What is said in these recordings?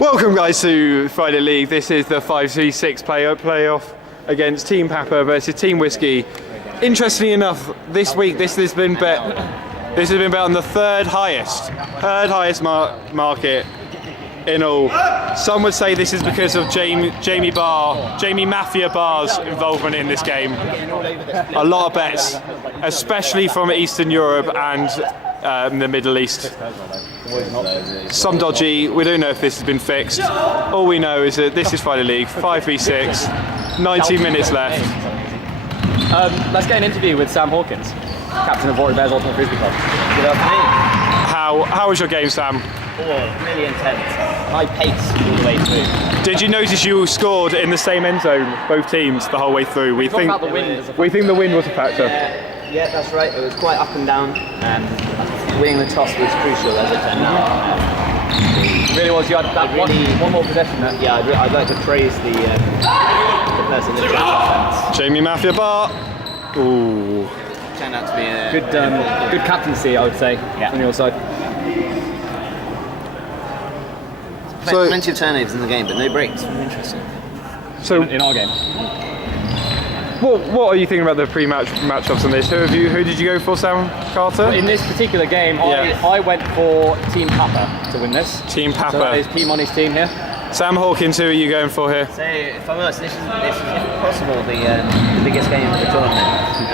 Welcome guys to Friday League. This is the 5v6 playoff against Team Papa versus Team Whiskey. Interestingly enough, this week this has been bet on the third highest market in all. Some would say this is because of Jamie Mafia Barr's involvement in this game. A lot of bets, especially from Eastern Europe and the Middle East. Some dodgy. We don't know if this has been fixed. All we know is that this is Friday League, 5v6, 90 minutes left. Let's get an interview with Sam Hawkins, captain of Warwick Bears Ultimate Frisbee Club. Good afternoon. How was your game, Sam? Really intense. High pace all the way through. Did you notice you scored in the same end zone, both teams, the whole way through? We think about the wind as a factor. We think the wind was a factor. Yeah, that's right. It was quite up and down. Winning the toss was crucial as it turned out. It really was. You had that one more possession there. Yeah, I'd like to praise the person that turned Jamie Mafia Barr. Ooh. turned out to be a Good captaincy, I would say, on your side. plenty of turnovers in the game, but no breaks. Interesting. So In our game. what are you thinking about the matchups on this? Who did you go for, Sam Carter? In this particular game, I went for Team Papa to win this. Team Papa. So that is P Money's team here. Sam Hawkins, who are you going for here? So, if I'm honest, this is if possible the biggest game of the tournament. The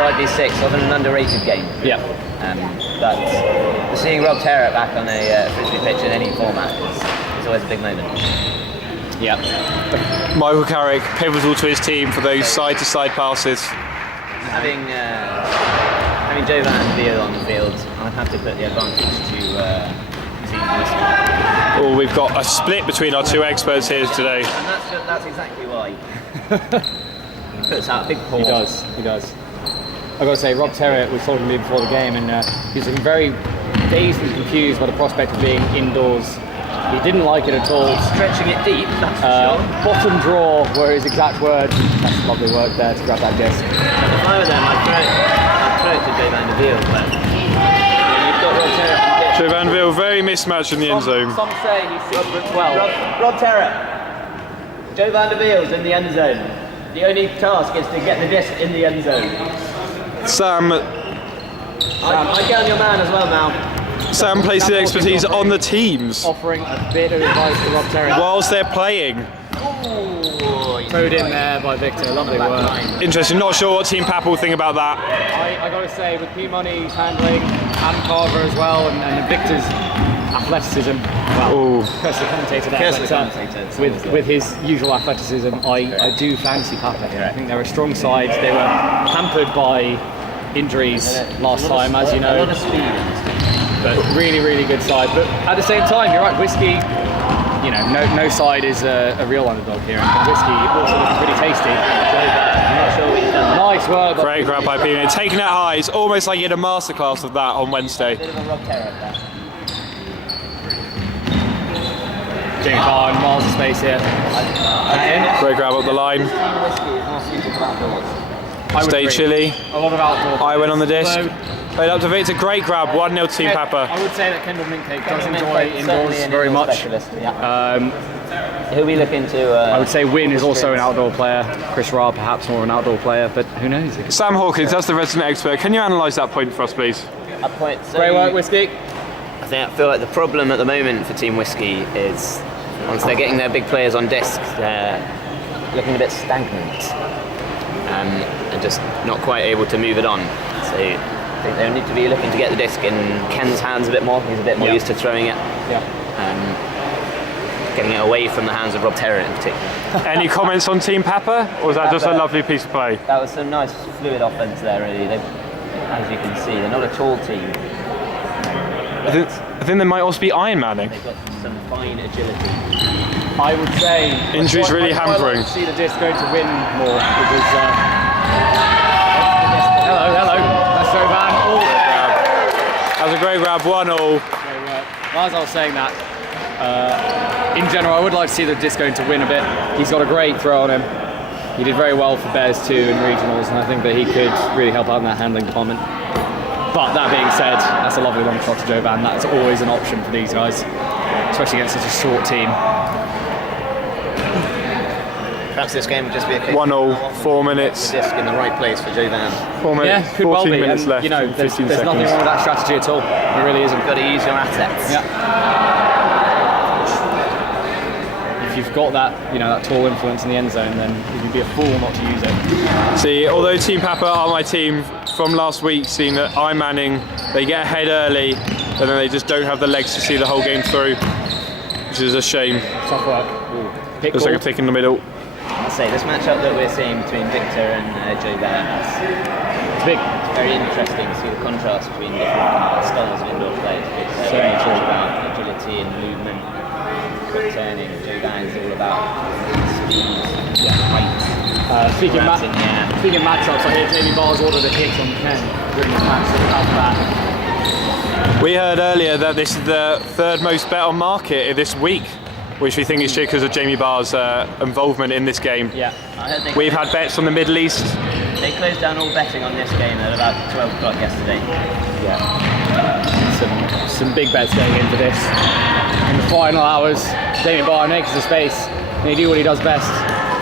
5v6 of an underrated game. Yeah. But seeing Rob Terrett back on a frisbee pitch in any format is always a big moment. Yeah. Michael Carrick, pivotal to his team for those side-to-side passes. Having Joe Van Veal on the field, I'd have to put the advantage to Team Whiskey. Oh, we've got a split between our two experts here today. And that's exactly why. He puts out a big paw. He does. I've got to say, Rob Terrett was talking to me before the game, and he was very dazed and confused by the prospect of being indoors. He didn't like it at all. Stretching it deep, that's for sure. Bottom draw were his exact words. That's lovely work there to grab that disc. If I were them, I'd throw it to Joe Van Veal, but you've got Rob Terrett on the pitch. Joe Van Veal, very mismatched in the end zone. Some say he's 6'12". Rob Terrett. Joe Van Veal's in the end zone. The only task is to get the disc in the end zone. Sam I get on your man as well now. Sam places expertise on the teams Offering a bit of advice to Rob Terrett. whilst they're playing. Thrown in there by Victor, lovely work. Interesting, not sure what Team Papa will think about that. I got to say, with P Money's handling, and Carver as well, and Victor's athleticism, well, curse the commentator there, but, with his usual athleticism, I do fancy Papa here. I think they're a strong side. They were hampered by injuries last time, as you A know, lot of speed. but really, really good side. But at the same time, you're right, Whiskey, you know, no side is a real underdog here, and Whiskey also looks pretty tasty. I'm not sure what he's done. Nice work. Great grab by Pima. Taking it high, it's almost like he had a masterclass of that on Wednesday. Bit of a Rob Terrett there. Jamie Barr and miles of space here. Great grab up the line. Team Whiskey is more suited to outdoors. I would Stay agree. chilly. A lot of outdoor. I went on the disc. Although, Played up to Victor. Great grab. 1-0 Team I Papa. would say that Kendall Minkcake does Kendall enjoy Minkcake, indoors certainly an very indoor much. specialist, yeah. He'll be looking to. I would say Wynn is also an outdoor player. Chris Ra perhaps more an outdoor player, but who knows? Sam Hawkins, that's the resident expert. Can you analyse that point for us, please? A point. So Great work, Whiskey. I feel like the problem at the moment for Team Whiskey is once they're getting their big players on disc, they're looking a bit stagnant and just not quite able to move it on. So I think they need to be looking to get the disc in Ken's hands a bit more. He's a bit more used to throwing it. Yeah. Getting it away from the hands of Rob Terrett in particular. Any comments on Team Papa? Or was that just a lovely piece of play? That was some nice fluid offense there, really. As you can see, they're not a tall team. I think they might also be Iron Manning. They've got some fine agility. I would say Injuries really I'd hampering. like to see the disc going to win more because. Hello. That's Joe Van. That was a great grab. 1-0. As I was saying that, in general, I would like to see the disc going to win a bit. He's got a great throw on him. He did very well for Bears 2 in regionals, and I think that he could really help out in that handling department. But that being said, that's a lovely long shot to Joe Van. That's always an option for these guys. especially against such a short team. Perhaps this game would just be a case 1-0, 4 minutes. disc in the right place for Jovan. 4 minutes, Yeah, could well 14 be. minutes And, left. you know, and there's 15 nothing seconds. wrong with that strategy at all. It really isn't. You've got to use your assets. Yeah. If you've got that, that tall influence in the end zone, then you'd be a fool not to use it. See, although Team Papa are my team from last week, seeing that I'm manning, they get ahead early, and then they just don't have the legs to see the whole game through, which is a shame. Tough work. Pick Looks like a called. pick in the middle. I'll say this matchup that we're seeing between Victor and Jovan It's big. is very interesting to see the contrast between different styles of indoor play. It's So very true. much about agility and movement, quick turning. Jovan is all about speed, height, Speaking grabs in the air. of matchups, I hear Jamie Barr's ordered a hit on Ken during the match. So look out for that. We heard earlier that this is the third most bet on market this week, which we think is true because of Jamie Barr's involvement in this game. Yeah. I heard they We've had bets on the Middle East. They closed down all betting on this game at about 12 o'clock yesterday. Some big bets going into this. In the final hours, Jamie Barr makes the space, and he do what he does best.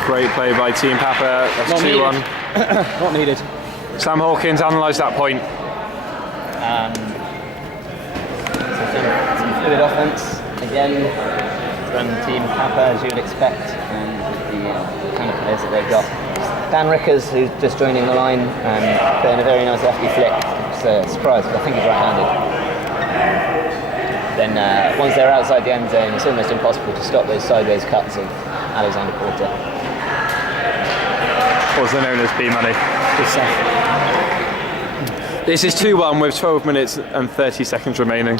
Great play by Team Papa. That's Not 2-1. Not needed. Sam Hawkins analysed that point. Some fluid offense again from Team Papa, as you would expect, and with the kind of players that they've got. Dan Rickers, who's just joining the line, putting a very nice lefty flick. It's a surprise, but I think he's right-handed. Then once they're outside the end zone, it's almost impossible to stop those sideways cuts of Alexander Porter. Also known as B-Money. Good stuff. This is 2-1 with 12 minutes and 30 seconds remaining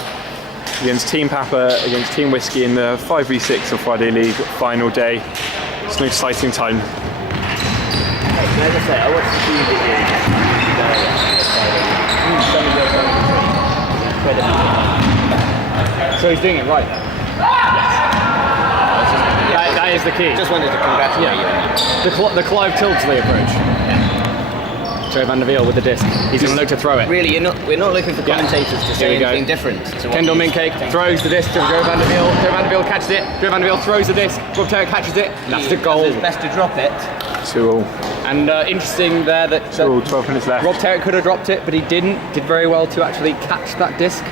against Team Papa, against Team Whiskey in the 5v6 of Friday League final day. It's an exciting time. Can I just say, I watched the few videos. So he's doing it right. That is the key. Just wanted to congratulate you on that. The Clive Tildesley approach. Joe Van der Veel with the disc. He's going to look to throw it. Really, we're not looking for commentators to Here say we go. anything different. To what Kendall he's Mincake saying. throws the disc to Joe Van der Veel. Joe Van der Veel catches it. Joe Van der Veel throws the disc. Rob Terry catches it. And that's the goal. It's best to drop it. 2-all. And interesting there that 2-all, 12 minutes left. Rob Terry could have dropped it, but he didn't. Did very well to actually catch that disc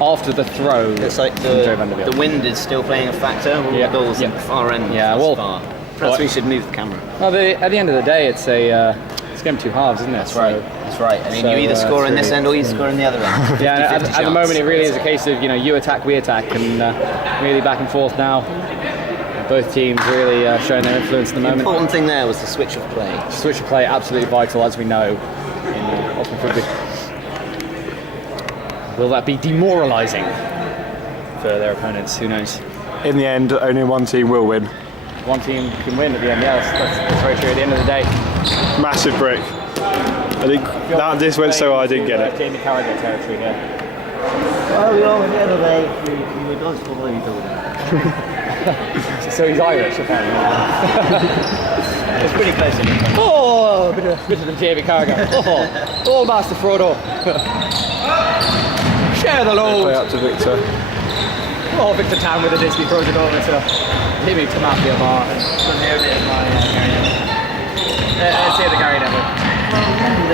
after the throw. It's like from Joe Van der Veel. the wind is still playing a factor. All Yeah. the goals Yeah. at the far end. Yeah, thus well- far. Perhaps well- we should move the camera. Well, at the end of the day, it's a game of two halves, isn't it? That's right. That's right. I mean, so, you either score in it's this really- end or you score in the other end. Yeah, and 50-50 at the moment chance. it really is a case of you attack, we attack, and really back and forth now. Both teams really showing their influence at the The moment. important thing there was the switch of play. Switch of play absolutely vital, as we know in Ultimate Frisbee. Will that be demoralising for their opponents? Who knows? In the end, only one team will win. One team can win at the end. Yeah, that's very true. At the end of the day, Massive brick. I think that this went so hard I didn't get it. Jamie Carragher territory here. Well, we all the other way. We were dodged for what you So he's Irish, apparently. It's pretty close. Isn't it? Oh, bit of the Jamie Carragher. Oh, Master Frodo. Share the Play load. up to Victor. Oh, Victor Town with the disc. He throws it over to Jimmy Tamafia Bar. So here it is, my Gary Neville. Let's hear the Gary Neville.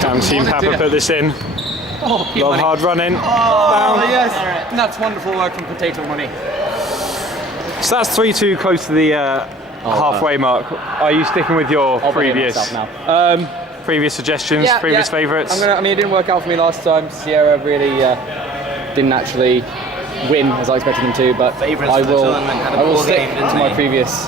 Can Team Papa put this in? Oh, Love hard running. Oh, yes. And that's wonderful work from Potato Money. So that's 3-2 close to the halfway mark. Are you sticking with your I'll blame previous myself now. previous suggestions, previous favourites? I mean, it didn't work out for me last time. Sierra really didn't actually win as I expected them to, but Favourites I for the will. tournament had a I will poor stick game, didn't to my they? previous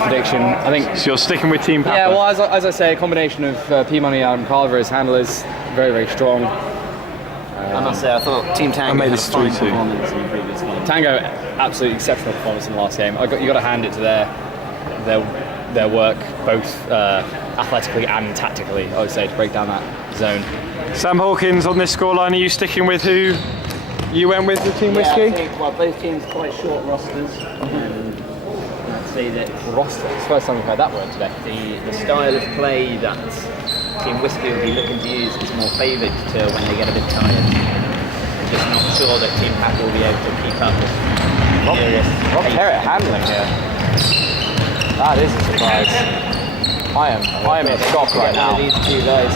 prediction. I think. So you're sticking with Team Papa? Yeah, well, as I say, a combination of P-Money and Carver as handlers, very, very strong. I must say, I thought Team Tango made had a this fine 3-2. performance in the previous game. Tango, absolutely exceptional performance in the last game. You got to hand it to their work, both athletically and tactically. I would say to break down that zone. Sam Hawkins on this scoreline, are you sticking with who you went with, the Team Whiskey? Yeah, I think, well, both teams quite short rosters. I'd say that Roster. It's the first time we've heard that word today. the style of play that Team Whiskey will be looking to use is more favoured to when they get a bit tired. Just not sure that Team Pack will be able to keep up with serious Rob pace. Terrett handling here. That is a surprise. I am in shock right now. These two guys.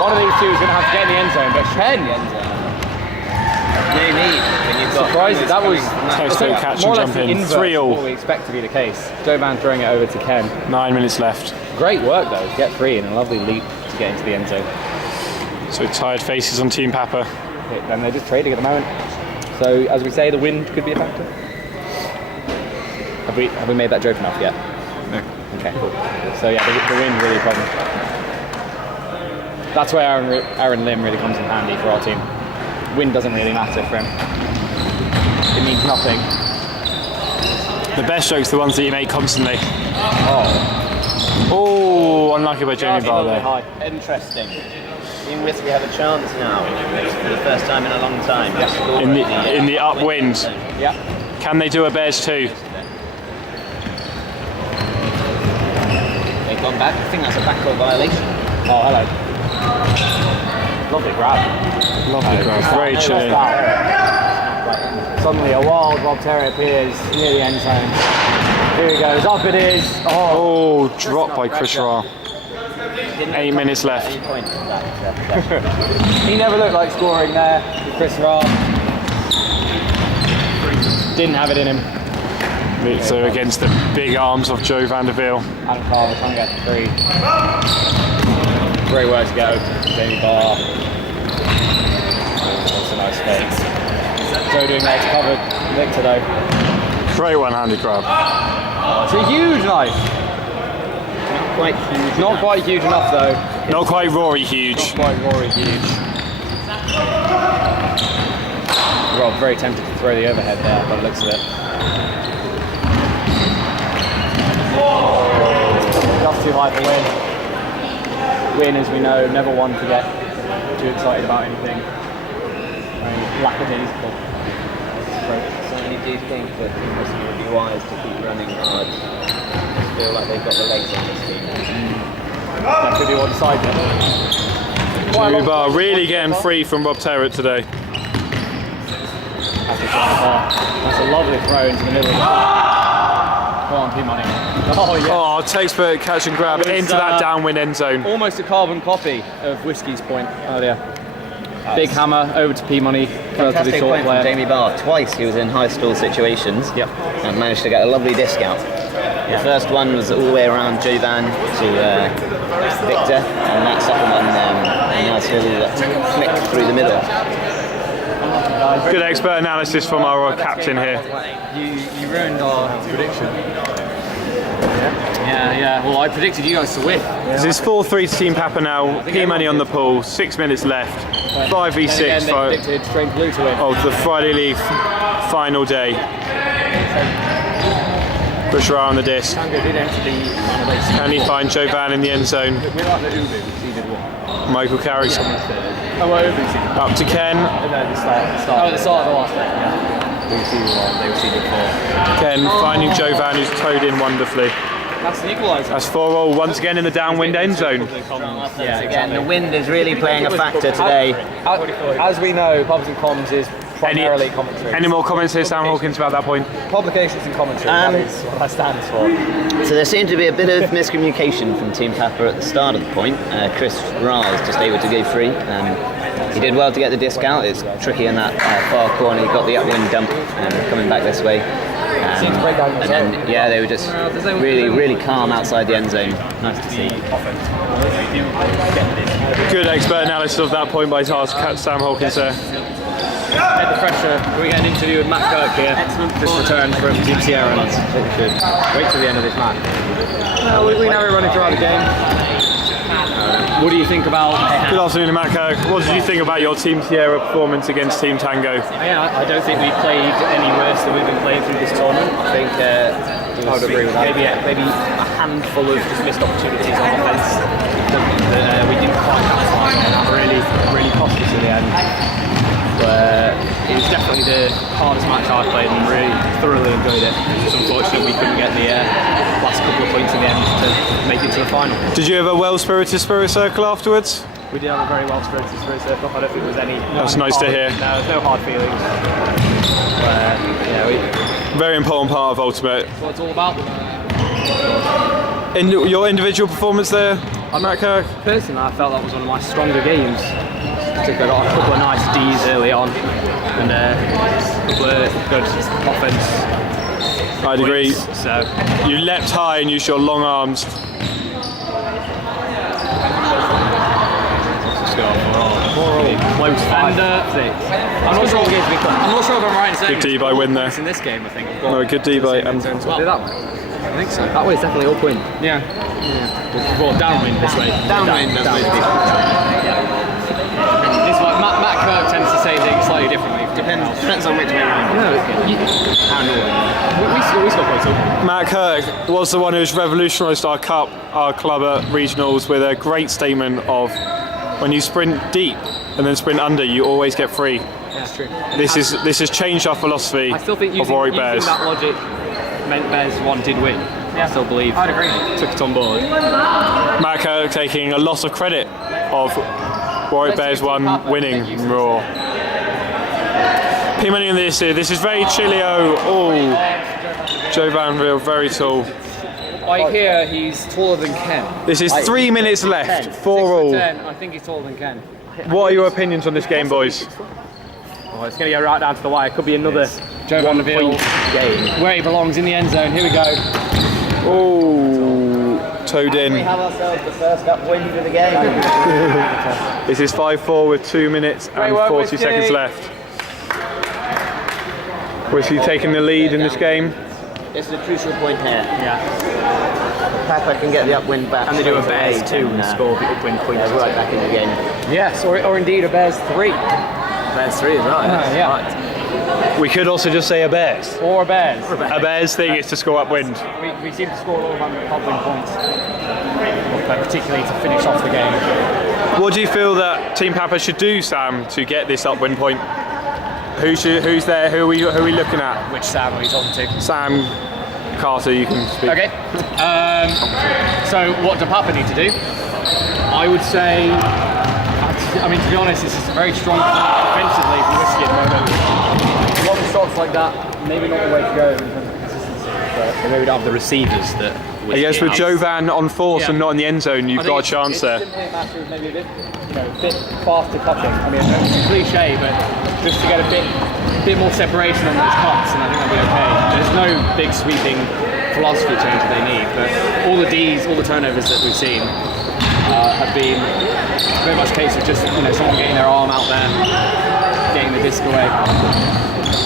One of these two is going to have to get in the end zone, but Ken, No need when you've got. surprised that was Close to catch more or and less jump the in. inverse 3 of all. what we expect to be the case. Jovan throwing it over to Ken. 9 minutes left. Great work though, to get free and a lovely leap to get into the end zone. So tired faces on Team Papa. And they're just trading at the moment. So as we say, the wind could be a factor. Have we made that joke enough yet? No. Okay, cool. So yeah, the wind really a problem. That's where Aaron Lim really comes in handy for our team. Wind doesn't really matter for him. It means nothing. The best jokes are the ones that you make constantly. Oh, Unlucky by Jamie Barr there. high. Interesting. Team Whiskey have a chance now for the first time in a long time. In the upwind. Yeah. Can they do a Bears 2? They've gone back. I think that's a backcourt violation. Oh, hello. Lovely grab. Lovely grab. Very No, chilly. that's that. Suddenly a wild Rob Terry appears near the end zone. Here he goes, up it is. Oh, dropped by Chris Ra. 8 minutes left. Any point in that. He never looked like scoring there with Chris Ra. Didn't have it in him. So against the big arms of Joe Vanderveel. Adam Carver trying to get the three. Great work to get open to Jamie Barr. That's a nice fit. Joe doing that to cover Victor though. Great one-handed grab. It's a huge knife. Quite huge. Not quite huge enough though. Not quite Rory huge. Not quite Rory huge. Rob very tempted to throw the overhead there by the looks of it. Just too high for Win. Win, as we know, never one to get too excited about anything. Very lackadaisical. So you do think that Team Whiskey would be wise to keep running hard? I feel like they've got the legs on this team. That could be what decides it. Quite a Jamie long Barr play. really getting free from Rob Terrett today. That's a lovely throw into the middle of the field. Go on, P-Money. Oh, yeah. Oh, takes for catch and grab It was, into that downwind end zone. Almost a carbon copy of Whiskey's point earlier. Big hammer over to P-Money. Relatively Fantastic short point from player. Jamie Barr. Twice he was in high stall situations. Yep. And managed to get a lovely discount. The first one was all the way around Jovan to Victor, and that second one, a nice little flick through the middle. Good expert analysis from our captain here. You ruined our prediction. Yeah. Well, I predicted you guys to win. This is 4-3 to Team Papa now. P-Money on the pool. 6 minutes left. 5v6 Again, they for, predicted Strange Blue to win. of the Friday League final day. Chris Ra on the disc. Tango did enter the final race. Can he find Jovan in the end zone? We're like the Ubu, he did what? Michael carries Oh, well, Ubu seeded. up to Ken. No, the start. Oh, the start of the last game, yeah. They were seeded 1, they were seeded 4. Ken finding Jovan, who's towed in wonderfully. That's the equaliser. That's 4-all once again in the downwind end zone. Yeah, again, the wind is really playing a factor today. As we know, Pubs and Comms is primarily commentary. Any more comments here, Sam Hawkins, about that point? Publications and commentary, that is what that stands for. So there seemed to be a bit of miscommunication from Team Papa at the start of the point. Chris Ra was just able to go free. He did well to get the discount. It's tricky in that far corner. He got the upwind dump coming back this way. And then, yeah, they were just really calm outside the end zone. Nice to see. Good expert analysis of that point by Sam Hawkins there. Head the pressure. We get an interview with Matt Kirk here. Just returned from Team Sierra. Wait till the end of this match. We know we're running throughout the game. What do you think about? Good afternoon, Matt Kirk. What did you think about your Team Sierra performance against Team Tango? Yeah, I don't think we played any worse than we've been playing through this tournament. I think I would agree with that. Maybe a handful of just missed opportunities on offence that we didn't quite capitalize on. That really cost us at the end. But it was definitely the hardest match I've played and really thoroughly enjoyed it. It's just unfortunate we couldn't get the last couple of points in the end to make it to the final. Did you have a well-spirited Spirit Circle afterwards? We did have a very well-spirited Spirit Circle. I don't think there was any. That's nice to hear. No, there's no hard feelings. Very important part of Ultimate. That's what it's all about. In your individual performance there, Matt Kirk? Personally, I felt that was one of my stronger games. Particularly got a couple of nice Ds early on and a couple of good offense. I'd agree. So You leapt high and used your long arms. close 5-6. I'm not sure if I'm right in saying Good D by Win there. in this game, I think. No, good D by Well, that way. I think so. That way is definitely upwind. Yeah. Well, downwind this way. Downwind, that's supposed to be. It's like Matt Kirk tends to say things slightly differently. Depends on which way around. No, we score close up. Matt Kirk was the one who's revolutionised our club at regionals with a great statement of when you sprint deep and then sprint under, you always get free. That's true. This has changed our philosophy I still think of using Warwick Bears. that logic meant Bears 1 did win. I still believe. I'd agree. Took it on board. Matt Kirk taking a lot of credit of Warwick Bears 1 winning Raw. P-Money in this here. This is very Chilio. Oh, Joe Vanville, very tall. I hear he's taller than Ken. This is 3 minutes left. 4 all. 10, I think he's taller than Ken. What are your opinions on this game, boys? Oh, it's going to go right down to the wire. It could be another Joe Vanderbilt game. Where he belongs, in the end zone. Here we go. Oh, toed We in. have ourselves the first upwind of the game. This is 5-4 with 2 minutes and work, 40 Whiskey. seconds left. Whiskey taking the lead in this game. It's a crucial point here. Yeah. Papa can get the upwind back. And they do a straight Bears away, too and, and score the upwind points. yeah, right back in the game. Yes, or indeed a Bears 3. Bears 3 is right. That's yeah. right. We could also just say a Bears. Or a Bears. A Bears thing is to score upwind. We seem to score a lot of upwind points. Particularly to finish off the game. What do you feel that Team Papa should do, Sam, to get this upwind point? Who's there? Who are we looking at? Which Sam are we talking to? Sam Carter, you can speak. Okay. So what does Papa need to do? I would say, I mean, to be honest, this is a very strong defensively for Whiskey at the moment. Lots of shots like that, maybe not the way to go in terms of consistency. But they maybe don't have the receivers that I guess with Jovan on force Yeah. and not in the end zone, you've I got a think chance there. It's simply a matter of maybe a bit faster touching. I mean, it's a cliche, but just to get a bit more separation on those cuts, and I think that'll be okay. There's no big sweeping philosophy change that they need, but all the Ds, all the turnovers that we've seen have been very much a case of just someone getting their arm out there, getting the disc away.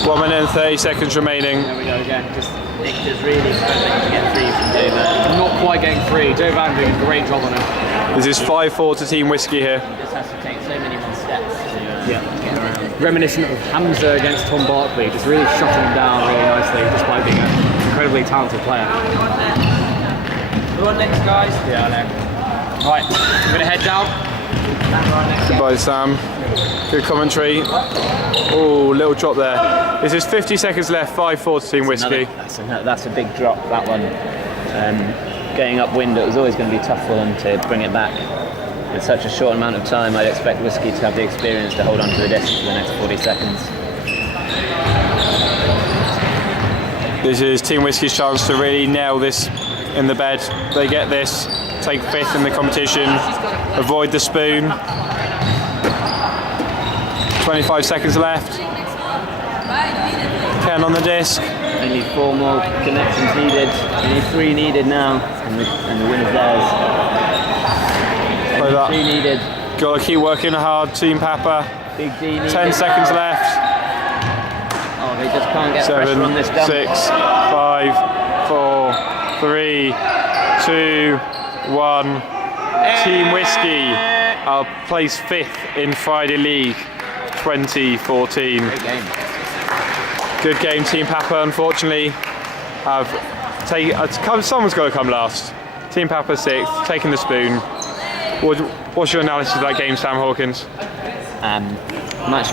1 minute and 30 seconds remaining. There we go again. Just Victor's really struggling to get free from Dover. not quite getting free. Joe Van doing a great job on it. This is 5-4 to Team Whiskey here. He just has to take so many more steps to get around. Reminiscent of Hamza against Tom Barkley, just really shutting him down really nicely, despite being an incredibly talented player. Go on next, guys. Yeah, I know. Right, I'm gonna head down. Goodbye, Sam. Good commentary. Oh, little drop there. This is 50 seconds left. 5-4 to Team Whiskey. That's a big drop, that one. Going upwind, it was always going to be tough for them to bring it back. In such a short amount of time, I'd expect Whiskey to have the experience to hold on to the disc for the next 40 seconds. This is Team Whiskey's chance to really nail this in the bed. They get this, take 5th in the competition, avoid the spoon. 25 seconds left. Ken on the disc. Only 4 more connections needed. Only 3 needed now, and the win is theirs. Like Only that. 3 needed. Gotta keep working hard, Team Papa. Big D needed. 10 seconds now. left. Oh, they just can't get pressure on 7, this dump. 6, 5, 4, 3, 2, 1. Team Whiskey are placed 5th in Friday League 2014. Great game. Good game, Team Papa. Unfortunately, someone's got to come last. Team Papa 6th, taking the spoon. What's your analysis of that game, Sam Hawkins? Much